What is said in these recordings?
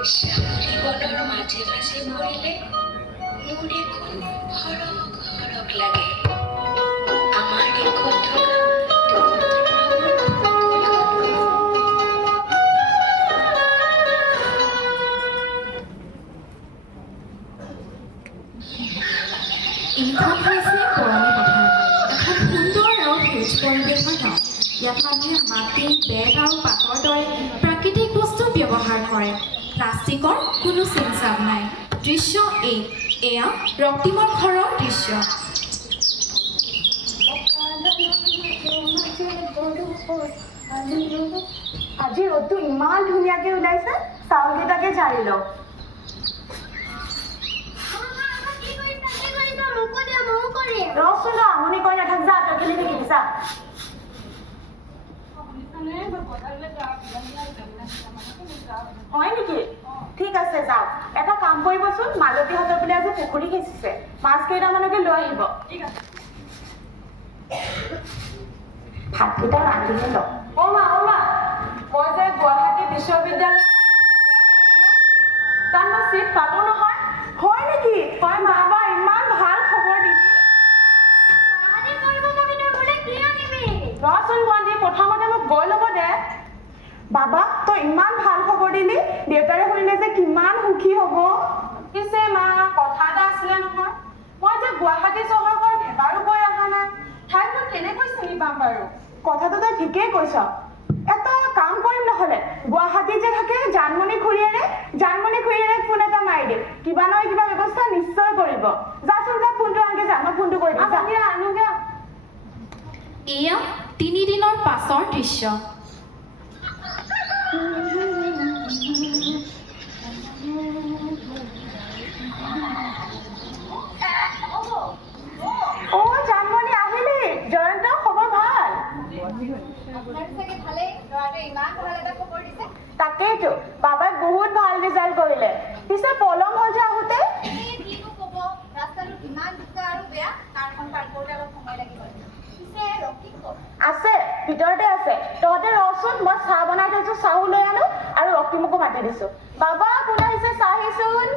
জীৱনৰ মাজে মাজে মৰিলে মোৰ দেখোন হৰক হৰক লাগে আমাৰ দেশত থকা এইখন হৈছে পুৰণি পথাৰ এখন সুন্দৰ আৰু সেউজ পৰিৱেশৰ গাঁও ইয়াত মানুহে মাটি বেগ আৰু পাতৰ দৰে প্ৰাকৃতিক বস্তু ব্যৱহাৰ কৰে প্লাষ্টিকৰ কোনো চিন-চাব নাই দৃশ্য এয়া ৰক্তিমৰ ঘৰৰ দৃশ্য আজি ৰ'দটো ইমান ধুনীয়াকৈ ওলাইছে চাউলকেইটাকে জাৰি লওঁ ৰচোন আমনি কৰি নাথাক যা তই খেলি থাকিবি যা হয় নেকি ঠিক আছে যাওক এটা কাম কৰিবচোন মালতীহঁতৰ বোলে আজি পুখুৰী সিঁচিছে মাছ কেইটামানকে লৈ আহিব ভাতকেইটা ৰান্ধিলে লওঁ মা মই যে গুৱাহাটী বিশ্ববিদ্যালয় তাত মই চিট পালো নহয় হয় নেকি তই মা বা ইমান ভাল খবৰ দিবি ৰচোন বন্দি প্ৰথমতে মোক গৈ ল'ব দে বাবা তই ইমান ভাল খবৰ দিলি দেউতাৰে শুনিলে যে কিমান সুখী হ'ব পিছে মা কথা এটা আছিলে নহয় মই যে গুৱাহাটী চহৰখন এবাৰো গৈ অহা নাই ঠাইবোৰ কেনেকৈ চিনি পাম বাৰু কথাটো তই ঠিকেই কৈছ এটা কাম কৰিম নহ'লে গুৱাহাটীত যে থাকে জানমণি খুৰীয়েৰে ফোন এটা মাৰি দিম কিবা নহয় কিবা ব্যৱস্থা নিশ্চয় কৰিব যাচোন যা ফোনটো আনকে যা মই ফোনটো কৰি দিম আনোগে এয়া 3 দিনৰ পাছৰ দৃশ্য জানমণি আহিলি জয়ন্ত খবৰ ভাল তাকেইতো বাবাই বহুত ভাল ৰিজাল্ট কৰিলে পিছে পলম হ'ল যে আহোঁতে আছে ভিতৰতে আছে তহঁতে ৰচোন মই চাহ বনাই থৈছো চাহো লৈ আনো আৰু ৰক্তিমকো মাতি দিছো বাবা কোন আহিছে চাহ আহিছোন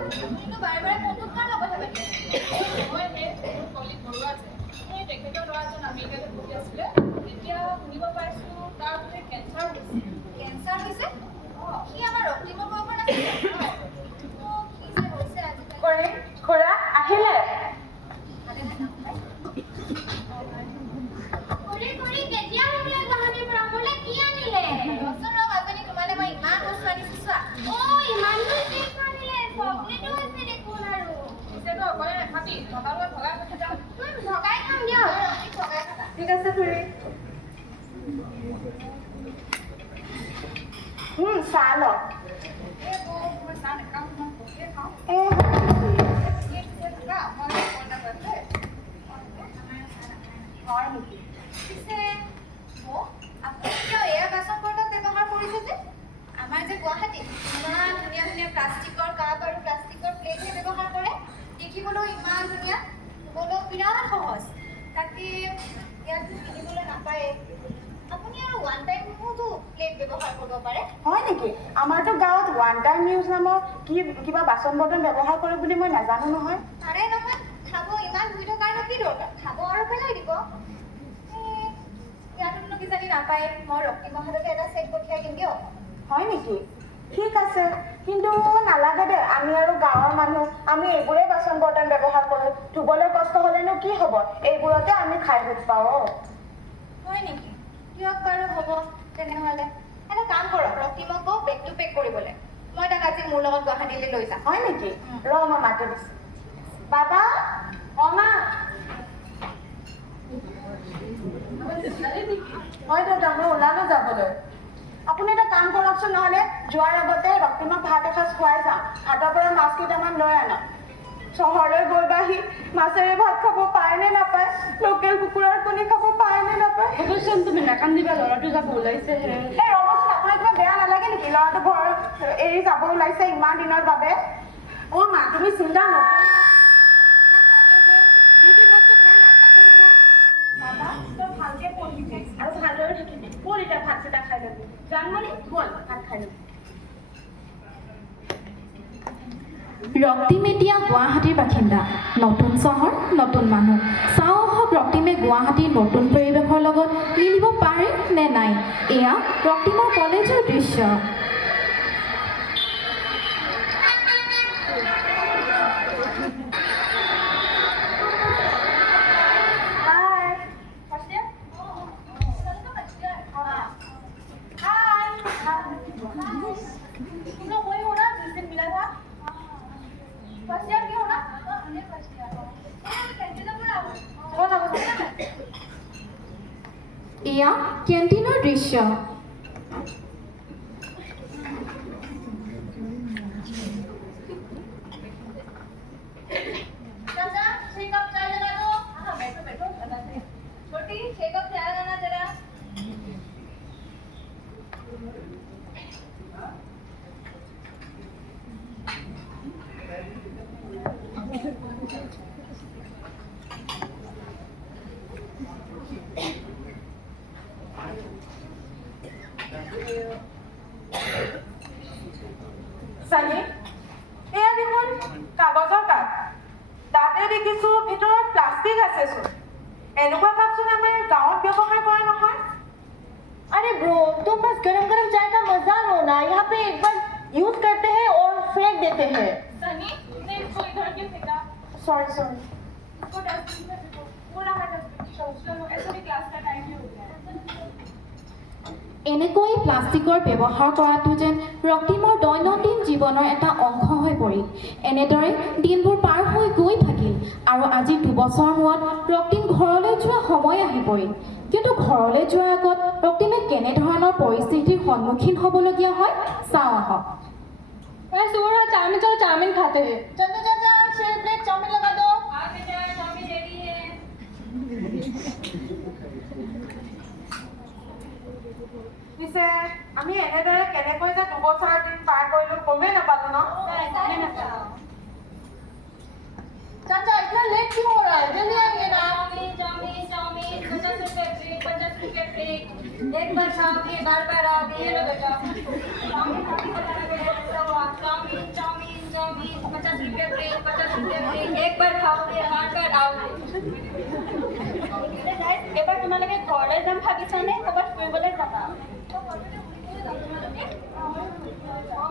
খুৰা আহিলে ঠিক আছে খুৰী চাহ ল হয় নেকি আমাৰ যে গুৱাহাটীত ইমান ধুনীয়া ধুনীয়া প্লাষ্টিকৰ কাপ আৰু প্লাষ্টিকৰ প্লেটহে ব্যৱহাৰ কৰে দেখিবলৈও ইমান ধুনীয়া হ'বলৈও বিৰাট সহজ তাকে ইয়াত কিনিবলৈ নাপায় আপুনি আৰু ওৱান টাইমতো প্লেট ব্যৱহাৰ কৰিব পাৰে হয় নেকি আমাৰতো গাঁৱত ওৱান টাইম ইউজ নামৰ কিবা বাচন বৰ্তন ব্যৱহাৰ কৰে বুলি মই নাজানো নহয় আৰে নহয় খাব ইমান ধুই থকাৰ কি দৰকাৰ খাব আৰু পেলাই দিব ইয়াতনো কিজানি নাপায় মই ৰক্তিমহঁতকে এটা চেট পঠিয়াই দিম দিয়ক হয় নেকি ঠিক আছে কিন্তু নালাগে দে আমি আৰু গাঁৱৰ মানুহ আমি এইবোৰে বাচন বৰ্তন ব্যৱহাৰ কৰোঁ ধুবলৈ কষ্ট হ'লেনো কি হ'ব এইবোৰতে আমি খাই সুখ পাওঁ হয় নেকি দিয়ক বাৰু হ'ব তেনেহ'লে এটা কাম কৰক ৰক্তিমক বেগটো পেক কৰিবলৈ মই তাক আজি মোৰ লগত গুৱাহাটীলৈ লৈ যাম হয় নেকি ৰ মই মাতি দিছোঁ বাবা মা হয় দেউতা মই ওলালোঁ যাবলৈ আপুনি এটা কাম কৰকচোন নহ'লে যোৱাৰ আগতে ৰক্তিমক ভাত এসাঁজ খুৱাই যাম হাতৰ পৰা মাছ কেইটামান লৈ আনক চহৰলৈ গৈ বাহি মাছেৰে ভাত খাব পায় নে নাপায় লোকেল কুকুৰাৰ কণী খাব পায় নে নাপায় হ'বচোন তুমি নাকান্দিবা ল'ৰাটো যাব ওলাইছেহে ৰ'বচোন আপোনাৰ কিবা বেয়া নালাগে নেকি ল'ৰাটো ঘৰ এৰি যাব ওলাইছে ইমান দিনৰ বাবে মা তুমি চিন্তা নকৰা ভালকে পঢ়িবি আৰু ভালদৰে থাকিবি ব'ল এতিয়া ভাত কেইটা খাই ল'বি জানমণি ব'ল ভাত খাই ল'বি ৰক্তিম এতিয়া গুৱাহাটীৰ বাসিন্দা। নতুন চহৰ, নতুন মানুহ। চাওঁ আহক ৰক্তিমে গুৱাহাটীৰ নতুন পৰিৱেশৰ লগত মিলিব পাৰে নে নাই। এয়া ৰক্তিমৰ কলেজৰ দৃশ্য। এয়া কেণ্টিনৰ দৃশ্য। চানি, এয়া দেখোন কাগজৰ কাপ। তাতে দেখিছো ভিতৰত প্লাষ্টিক আছেচোন। এনেকুৱা কাপচোন আমাৰ গাঁৱত ব্যৱহাৰ কৰে নহয়। अरे ब्रो, तुम बस गरम गरम चाय का मजा लो ना। यहाँ पे एक बार यूज करते हैं और फेंक देते हैं। सनी, तुमने इसको इधर क्यों फेंका? Sorry sorry. इसको डस्टबिन में फेंको। पूरा है डस्टबिन। चलो, ऐसे भी क्लास का टाइम भी हो गया है। এনেকৈ প্লাষ্টিকৰ ব্যৱহাৰ কৰাটো যেন ৰক্তিমৰ দৈনন্দিন জীৱনৰ এটা অংশ হৈ পৰিল। এনেদৰে দিনবোৰ পাৰ হৈ গৈ থাকিল আৰু আজি 2 বছৰ মূৰত ৰক্তিম ঘৰলৈ যোৱা সময় আহি পৰিল। কিন্তু ঘৰলৈ যোৱাৰ আগত ৰক্তিমে কেনেধৰণৰ পৰিস্থিতিৰ সন্মুখীন হ'বলগীয়া হয় চাওঁ আহক। चाउमीन, चलो चाउमीन खाते हैं। चलो चाचा, 6 प्लेट चाउमीन लगा दो। পিছে আমি এনেদৰে কেনেকৈ যে 2 বছৰৰ দিন পাৰ কৰিলো গমেই নাপালো ন। चाचा इतना लेट क्यों हो रहा है? जल्दी आइए ना। एक बार खाओगे बार बार आओगे। ये लो बेटा चाउमीन 50 रुपये प्लेट 50 रुपये प्लेट। एक बार खाओगे बार बार आओगे। এবাৰ তোমালোকে ঘৰলৈ যাম ভাবিছানে ক'ৰবাত ফুৰিবলৈ যাবা?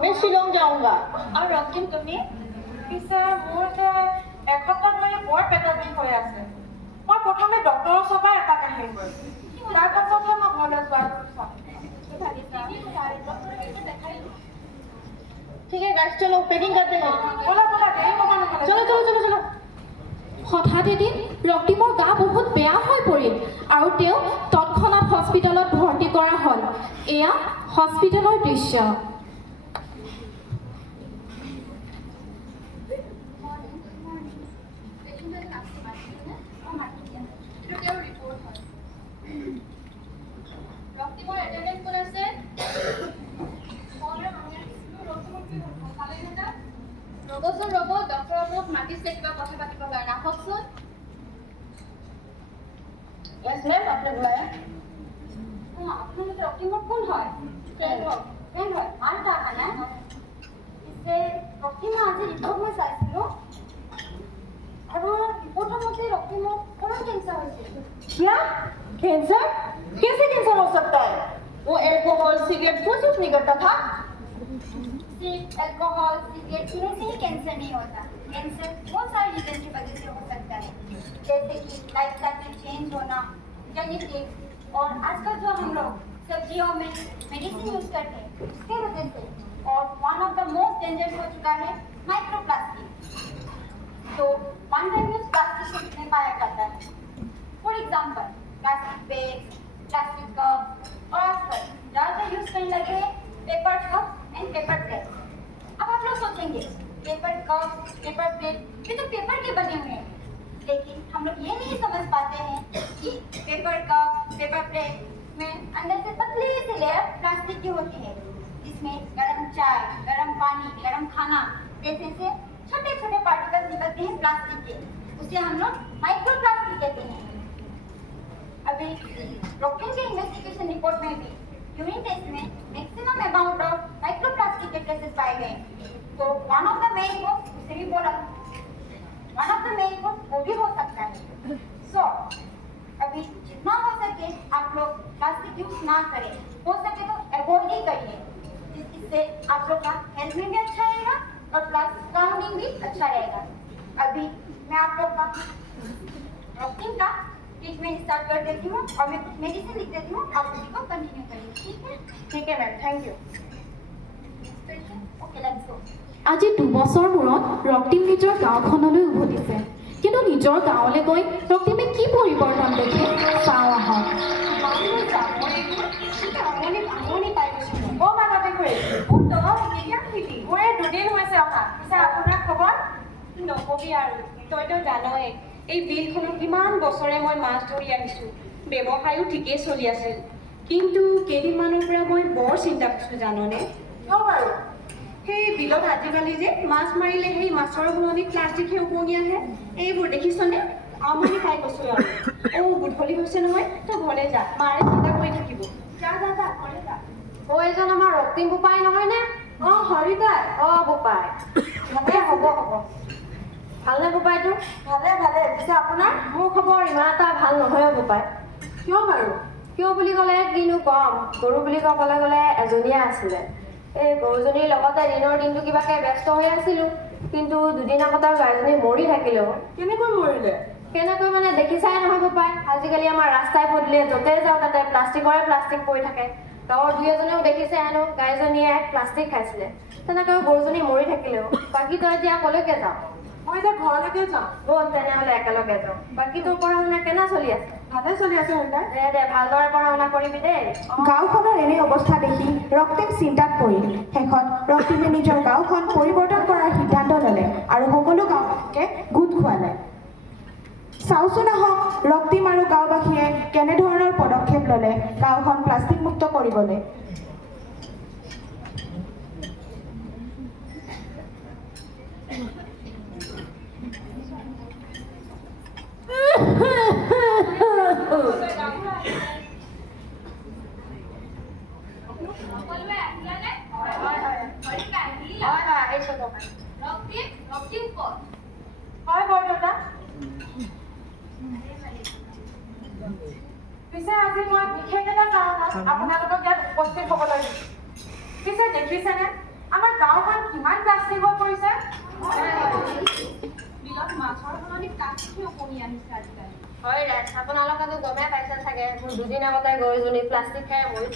मैं शिलोंग जाऊंगा। আৰু ৰক্তিম তুমি? পিছে মোৰ যে এসপ্তাহ ধৰি বৰ পেটৰ বিষ হৈ আছে। মই প্ৰথমে ডক্টৰৰ ওচৰৰ পৰা এপাক আহিমগৈ। তাৰ পাছতহে মই ঘৰলৈ যোৱাটো চাম। ठीक है गाइस, चलो पैकिंग करते हैं। ব'লা ব'লা, দেৰি হ'ব নহ'লে। चलो चलो चलो चलो। হঠাৎ এদিন ৰক্তিমৰ গা বহুত বেয়া হৈ পৰিল আৰু তেওঁক তৎক্ষণাত হস্পিটেলত ভৰ্তি কৰা হ'ল। এয়া হস্পিটেলৰ দৃশ্য। ৰক্তিমৰ এটেণ্ডেন্স কোন আছে? ৰ'বচোন ৰ'ব, ডক্টৰৰ মোক মাতিছে কিবা কথা পাতিবৰ কাৰণে। আহকচোন। यस मैम, आपने बुलाया? আপোনালোকে ৰক্তিমৰ কোন হয়? ফ্ৰেণ্ড হয়। ভাল তাৰমানে পিছে ৰক্তিমৰ আজি ৰিপৰ্ট মই চাইছিলোঁ আৰু ৰিপৰ্টৰ মতে ৰক্তিমৰ কোন কেঞ্চাৰ হৈছে। क्या? कैंसर? कैसे कैंसर हो सकता है? वो अल्कोहल सिगरेट कुछ नहीं करता था। सिर्फ अल्कोहल सिगरेट पीने से ही कैंसर नहीं होता। कैंसर बहुत सारे रीजन की वजह से हो सकता है, जैसे कि लाइफस्टाइल में चेंज होना, जेनेटिक्स, और आजकल जो हम लोग सब्जियों में मेडिसिन यूज करते हैं उसके वजह से। और one of the most dangerous हो चुका है माइक्रोप्लास्टिक। तो वन टाइम यूज प्लास्टिक में पाया जाता है। For example plastic bags, plastic cup, और आजकल ज़्यादातर यूज करने लगे paper cup and paper plate. अब आप लोग सोचेंगे पेपर कप पेपर प्लेट ये तो पेपर के बने हुए हैं, लेकिन हम लोग ये नहीं समझ पाते हैं कि पेपर कप पेपर प्लेट में अंदर से पतली सी लेयर प्लास्टिक की होती है, जिसमें गर्म चाय, गर्म पानी, गर्म खाना जैसे से छोटे छोटे पार्टिकल्स निकलते हैं प्लास्टिक के, उसे हम लोग माइक्रो प्लास्टिक कहते हैं। अभी रॉकिंग के इन्वेस्टिगेशन रिपोर्ट में भी यूरिन टेस्ट में मैक्सिमम अमाउंट ऑफ माइक्रोप्लास्टिक के केसेस पाए गए। तो one of the main cause उसे त्रिबोला one of the main course वो भी हो सकता है। सो अभी जितना हो सके आप लोग प्लास्टिक यूज ना करें, हो सके तो अवॉइड ही करिए, इससे आप लोग का हेल्थ में भी अच्छा रहेगा और प्लस सराउंडिंग भी अच्छा रहेगा। अभी मैं आप लोग का रॉकिंग का ट्रीटमेंट स्टार्ट कर देती हूँ और मैं कुछ मेडिसिन लिख देती हूँ, आप उसी को कंटिन्यू करिए। ठीक है? ठीक है ma'am, thank you. Okay let's go. আজি 2 বছৰ মূৰত ৰক্তিম নিজৰ গাঁওখনলৈ উভতিছে, কিন্তু নিজৰ গাঁৱলৈ গৈ ৰক্তিমে কি পৰিৱৰ্তন দেখে চাওঁ আহক। অ' মানৱী খুৰী, মোৰ এই 2 দিন হৈছে অহা, পিছে আপোনাৰ খবৰ? নকবি আৰু, তইতো জানই এই বিলখনত কিমান বছৰে মই মাছ ধৰি আহিছোঁ, ব্যৱসায়ো ঠিকেই চলি আছিল, কিন্তু কেইদিনমানৰ পৰা মই বৰ চিন্তা কৰিছোঁ জাননে। কিয় বাৰু? সেই বিলত আজিকালি যে মাছ মাৰিলে সেই মাছৰ সলনি প্লাষ্টিকহে উপঙি আহে, এইবোৰ দেখিছনে? আমনি খাই গৈছোঁ আৰু। গধূলি হৈছে নহয়, তই ঘৰলৈ যা, মাৰে চিন্তা কৰি থাকিব। যা যা যা, ঘৰলৈ যা। এইজন আমাৰ ৰক্তিম বোপাই নহয়নে? অঁ হৰিতাই। বোপাই হ'ব ভালনে বোপাইটো? ভালে ভালে, পিছে আপোনাৰ? মোৰ খবৰ ইমান এটা ভাল নহয় বোপাই। কিয় বাৰু? কিয় বুলি ক'লে কিনো ক'ম, গৰু বুলি ক'বলৈ গ'লে এজনীয়ে আছিলে। এই গৰুজনীৰ লগতে দিনৰ দিনটো কিবাকে ব্যস্ত হৈ আছিলোঁ, কিন্তু দুদিন আগত আৰু গাইজনী মৰি থাকিলেও। কেনেকৈ মৰিলে? কেনেকৈ মানে দেখিছাই নহয় বোপাই, আজিকালি আমাৰ ৰাস্তাই পদূলিয়ে য'তে যাওঁ তাতে প্লাষ্টিক পৰি থাকে। গাঁৱৰ 2-এজনেও দেখিছে হেনো গাইজনীয়ে প্লাষ্টিক খাইছিলে, তেনেকৈ গৰুজনী মৰি থাকিলেও। বাকী তই এতিয়া ক'লৈকে যাওঁ? মই এতিয়া ঘৰলৈকে যাওঁ। ব'ল তেনেহ'লে একেলগে যাওঁ। বাকী তোৰ পঢ়া শুনা কেনে চলি আছে? ভালে চলি আছে হৰিতাই। দে ভালদৰে পঢ়া শুনা কৰিবি দেই। গাঁওখনৰ এনে অৱস্থা দেখি ৰক্তিম চিন্তাত পৰিল। শেষত ৰক্তিমে নিজৰ গাঁওখন পৰিৱৰ্তন কৰাৰ সিদ্ধান্ত ল'লে আৰু সকলো গাঁওবাসীকে গোট খোৱালে। চাওচোন আহক ৰক্তিম আৰু গাঁওবাসীয়ে কেনেধৰণৰ পদক্ষেপ ল'লে গাঁওখন প্লাষ্টিকমুক্ত কৰিবলৈ। হয় বৰদেউতা। পিছে আজি মই বিশেষ এটা কাৰণত আপোনালোকক ইয়াত উপস্থিত হ'ব লাগিব। পিছে দেখিছেনে আমাৰ গাঁওখন কিমান প্লাষ্টিক হৈ পৰিছে? বিলত মাছৰ সলনি প্লাষ্টিকহে উপঙি আহিছে আজিকালি। হয় ৰাজ, আপোনালোকেতো গমেই পাইছে চাগে, মোৰ দুদিন আগতে গৰুজনী প্লাষ্টিক খাই মৰি।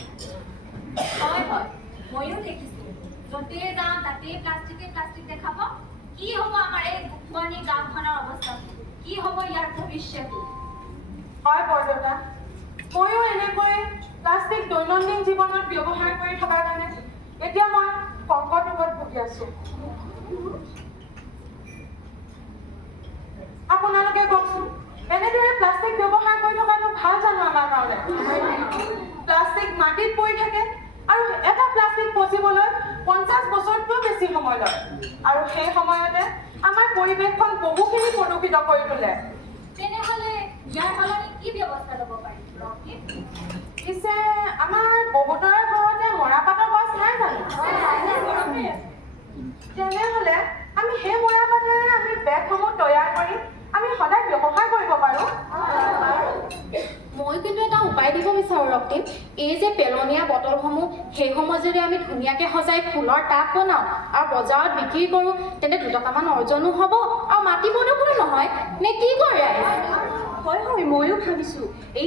হয় ময়ো দেখিছোঁ, য'তে যাওঁ তাতেই প্লাষ্টিক দেখাব। কি হ'ব আমাৰ এই গোপনী গাঁওখনৰ অৱস্থা? কি হ'ব ইয়াৰ ভৱিষ্যত? হয় বৰদেউতা, ময়ো এনেকৈ প্লাষ্টিক দৈনন্দিন জীৱনত ব্যৱহাৰ কৰি থকাৰ কাৰণে এতিয়া মই সংকট ৰোগত ভুগি আছোঁ। আপোনালোকে কওকচোন, এনেদৰে প্লাষ্টিক ব্যৱহাৰ কৰি থকাটো ভাল জানো আমাৰ কাৰণে? প্লাষ্টিক মাটিত পৰি থাকে আৰু এটা প্লাষ্টিক পচিবলৈ 50 বছৰতকৈও বেছি সময় লয়, আৰু সেই সময়তে আমাৰ পৰিৱেশখন বহুখিনি প্ৰদূষিত কৰি তোলে। তেনেহ'লে ইয়াৰ সলনি কি ব্যৱস্থা ল'ব পাৰি? পিছে আমাৰ বহুতৰে ঘৰতে মৰাপাতৰ গছ নাই জানো? তেনেহ'লে আমি সেই মৰাপাতেৰে আমি বেগসমূহ তৈয়াৰ কৰি আমি সদায় ব্যৱহাৰ কৰিব পাৰোঁ। মই কিন্তু এটা উপায় দিব বিচাৰোঁ ৰক্তিম, এই যে পেলনীয়া বটলসমূহ সেইসমূহ যদি আমি ধুনীয়াকৈ সজাই ফুলৰ টাব বনাওঁ আৰু বজাৰত বিক্ৰী কৰোঁ, তেন্তে 2 টকামান অৰ্জনো হ'ব আৰু মাটি প্ৰদূষণো নহয়। নে কি কৰে? হয় ময়ো ভাবিছোঁ এই